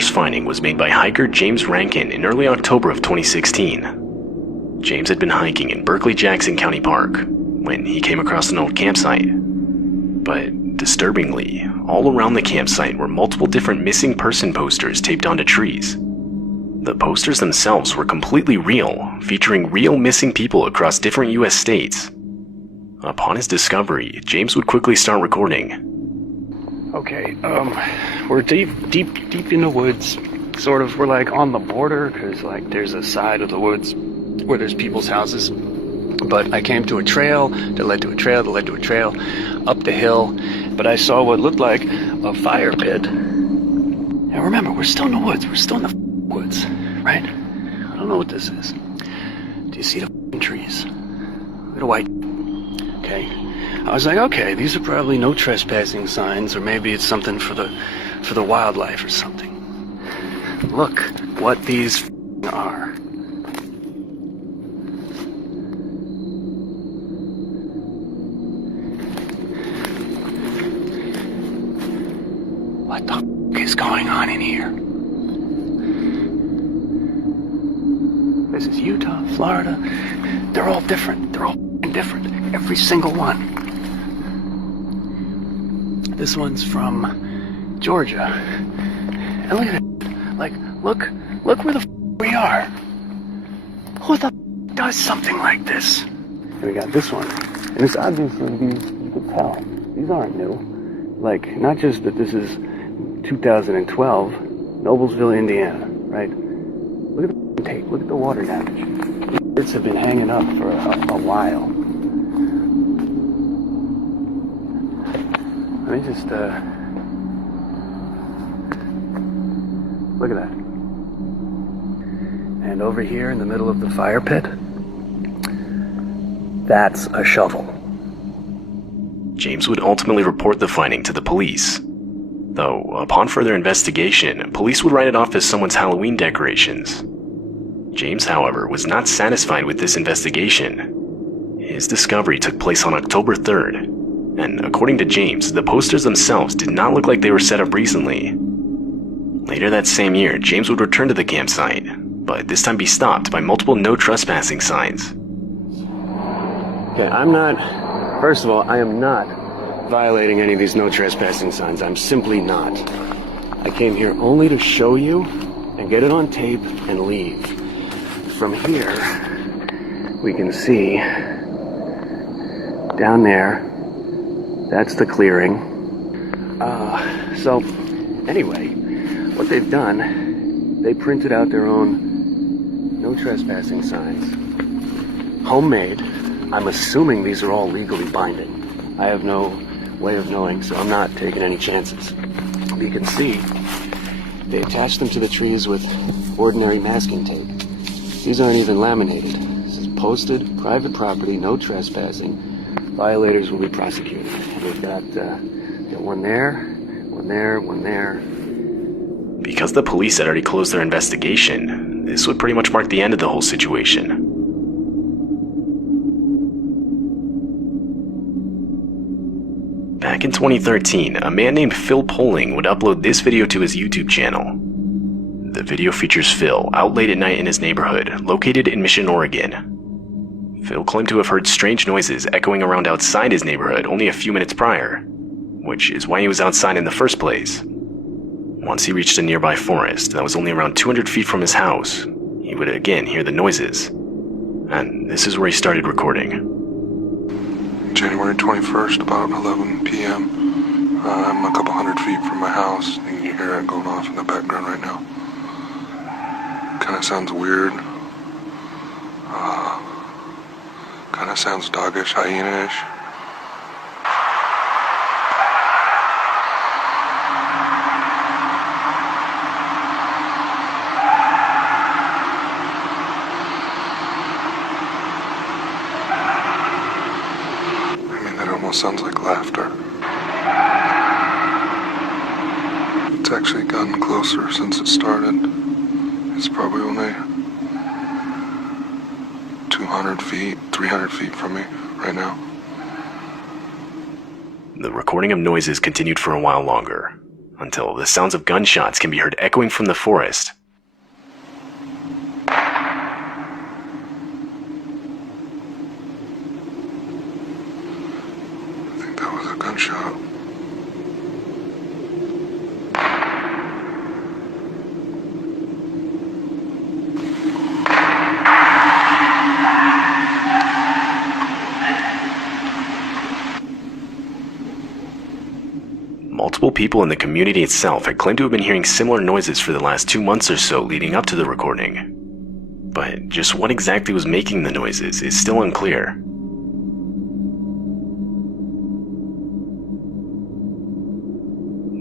first finding was made by hiker James Rankin in early October of 2016. James had been hiking in Berkeley-Jackson County Park when he came across an old campsite. But disturbingly, all around the campsite were multiple different missing person posters taped onto trees. The posters themselves were completely real, featuring real missing people across different US states. Upon his discovery, James would quickly start recording. Okay, we're deep in the woods. Sort of, we're like on the border, because like there's a side of the woods where there's people's houses. But I came to a trail that led to a trail that led to a trail up the hill. But I saw what looked like a fire pit. Now remember, we're still in the woods. We're still in the woods, right? I don't know what this is. Do you see the trees? Look at the white. Okay. I was like, okay, these are probably no trespassing signs, or maybe it's something for the wildlife or something. Look what these are. What the is going on in here? This is Utah, Florida. They're all different. They're all different. Every single one. This one's from Georgia. And look at it. Like, look where the we are. Who the does something like this? And we got this one. And it's obviously these, you can tell, these aren't new. Like, not just that this is 2012, Noblesville, Indiana, right? Look at the tape. Look at the water damage. These birds have been hanging up for a while. Let me just, look at that. And over here in the middle of the fire pit, that's a shovel. James would ultimately report the finding to the police. Though, upon further investigation, police would write it off as someone's Halloween decorations. James, however, was not satisfied with this investigation. His discovery took place on October 3rd. And according to James, the posters themselves did not look like they were set up recently. Later that same year, James would return to the campsite, but this time be stopped by multiple no trespassing signs. Okay, first of all, I am not violating any of these no trespassing signs. I'm simply not. I came here only to show you and get it on tape and leave. From here, we can see down there. That's the clearing. So, anyway, what they've done, they printed out their own no trespassing signs. Homemade. I'm assuming these are all legally binding. I have no way of knowing, so I'm not taking any chances. You can see, they attached them to the trees with ordinary masking tape. These aren't even laminated. This is posted, private property, no trespassing. Violators will be prosecuted. And we've got one there, one there, one there. Because the police had already closed their investigation, this would pretty much mark the end of the whole situation. Back in 2013, a man named Phil Poling would upload this video to his YouTube channel. The video features Phil out late at night in his neighborhood, located in Mission, Oregon. Phil claimed to have heard strange noises echoing around outside his neighborhood only a few minutes prior, which is why he was outside in the first place. Once he reached a nearby forest that was only around 200 feet from his house, he would again hear the noises. And this is where he started recording. January 21st, about 11 p.m. I'm a couple hundred feet from my house. You can hear it going off in the background right now. Kind of sounds weird. Kind of sounds doggish, hyena-ish. I mean, that almost sounds like laughter. It's actually gotten closer since it started. It's probably only 200 feet, 300 feet from me right now. The recording of noises continued for a while longer, until the sounds of gunshots can be heard echoing from the forest. I think that was a gunshot. Multiple people in the community itself had claimed to have been hearing similar noises for the last 2 months or so leading up to the recording. But just what exactly was making the noises is still unclear.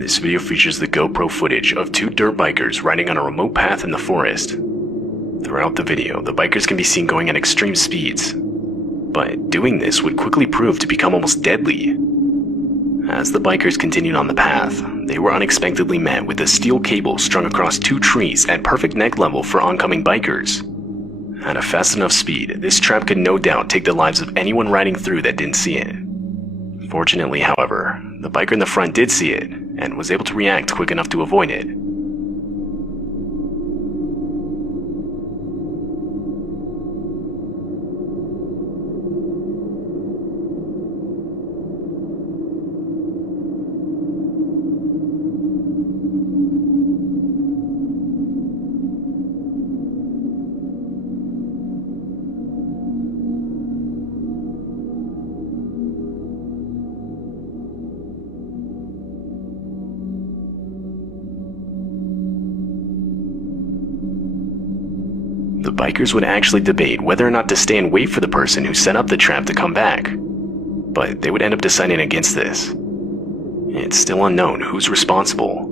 This video features the GoPro footage of 2 dirt bikers riding on a remote path in the forest. Throughout the video, the bikers can be seen going at extreme speeds, but doing this would quickly prove to become almost deadly. As the bikers continued on the path, they were unexpectedly met with a steel cable strung across 2 trees at perfect neck level for oncoming bikers. At a fast enough speed, this trap could no doubt take the lives of anyone riding through that didn't see it. Fortunately, however, the biker in the front did see it, and was able to react quick enough to avoid it. The bikers would actually debate whether or not to stay and wait for the person who set up the trap to come back, but they would end up deciding against this. It's still unknown who's responsible.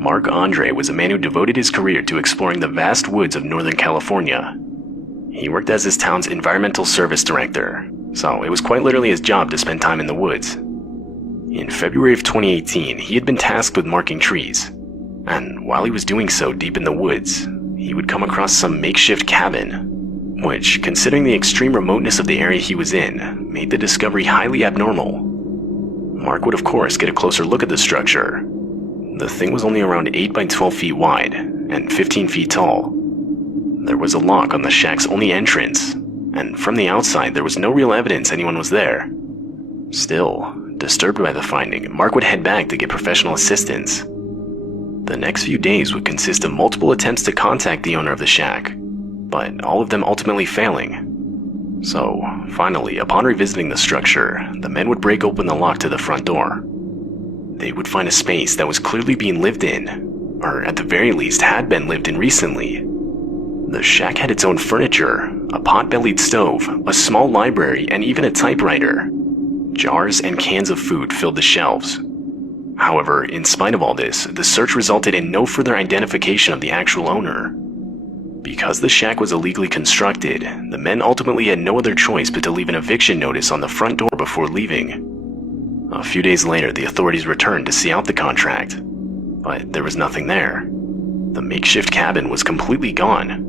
Mark Andre was a man who devoted his career to exploring the vast woods of Northern California. He worked as his town's environmental service director, so it was quite literally his job to spend time in the woods. In February of 2018, he had been tasked with marking trees, and while he was doing so deep in the woods, he would come across some makeshift cabin, which, considering the extreme remoteness of the area he was in, made the discovery highly abnormal. Mark would of course get a closer look at the structure. The thing was only around 8 by 12 feet wide, and 15 feet tall. There was a lock on the shack's only entrance, and from the outside there was no real evidence anyone was there. Still, disturbed by the finding, Mark would head back to get professional assistance. The next few days would consist of multiple attempts to contact the owner of the shack, but all of them ultimately failing. So, finally, upon revisiting the structure, the men would break open the lock to the front door. They would find a space that was clearly being lived in, or at the very least had been lived in recently. The shack had its own furniture, a pot-bellied stove, a small library, and even a typewriter. Jars and cans of food filled the shelves. However, in spite of all this, the search resulted in no further identification of the actual owner. Because the shack was illegally constructed, the men ultimately had no other choice but to leave an eviction notice on the front door before leaving. A few days later, the authorities returned to see out the contract, but there was nothing there. The makeshift cabin was completely gone.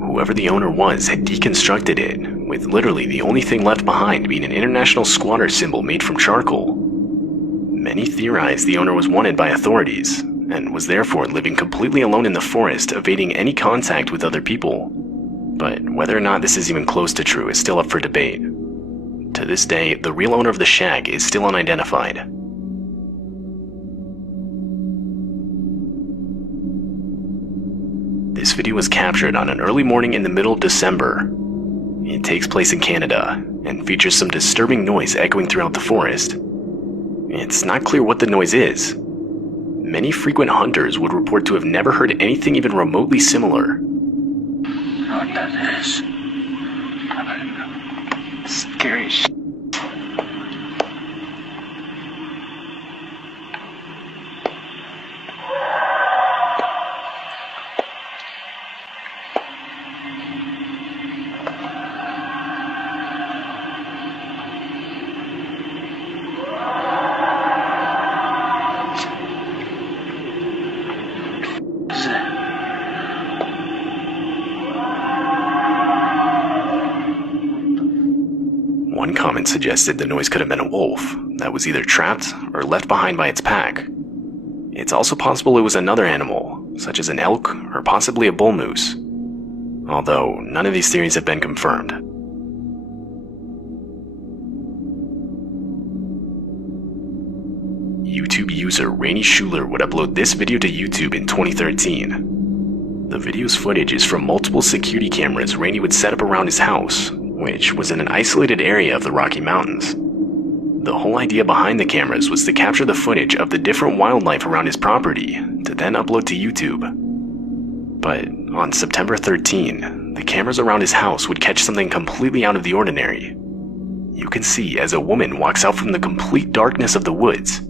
Whoever the owner was had deconstructed it, with literally the only thing left behind being an international squatter symbol made from charcoal. Many theorized the owner was wanted by authorities, and was therefore living completely alone in the forest, evading any contact with other people. But whether or not this is even close to true is still up for debate. To this day, the real owner of the shack is still unidentified. This video was captured on an early morning in the middle of December. It takes place in Canada, and features some disturbing noise echoing throughout the forest. It's not clear what the noise is. Many frequent hunters would report to have never heard anything even remotely similar. What that is? Scary shit. One comment suggested the noise could have been a wolf that was either trapped or left behind by its pack. It's also possible it was another animal, such as an elk or possibly a bull moose, although none of these theories have been confirmed. YouTube user Rainey Schuler would upload this video to YouTube in 2013. The video's footage is from multiple security cameras Rainey would set up around his house, which was in an isolated area of the Rocky Mountains. The whole idea behind the cameras was to capture the footage of the different wildlife around his property to then upload to YouTube. But on September 13, the cameras around his house would catch something completely out of the ordinary. You can see as a woman walks out from the complete darkness of the woods.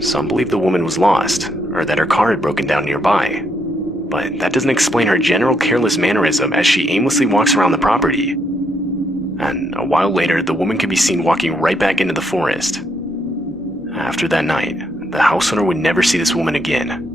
Some believe the woman was lost, or that her car had broken down nearby. But that doesn't explain her general careless mannerism as she aimlessly walks around the property. And a while later, the woman could be seen walking right back into the forest. After that night, the house owner would never see this woman again.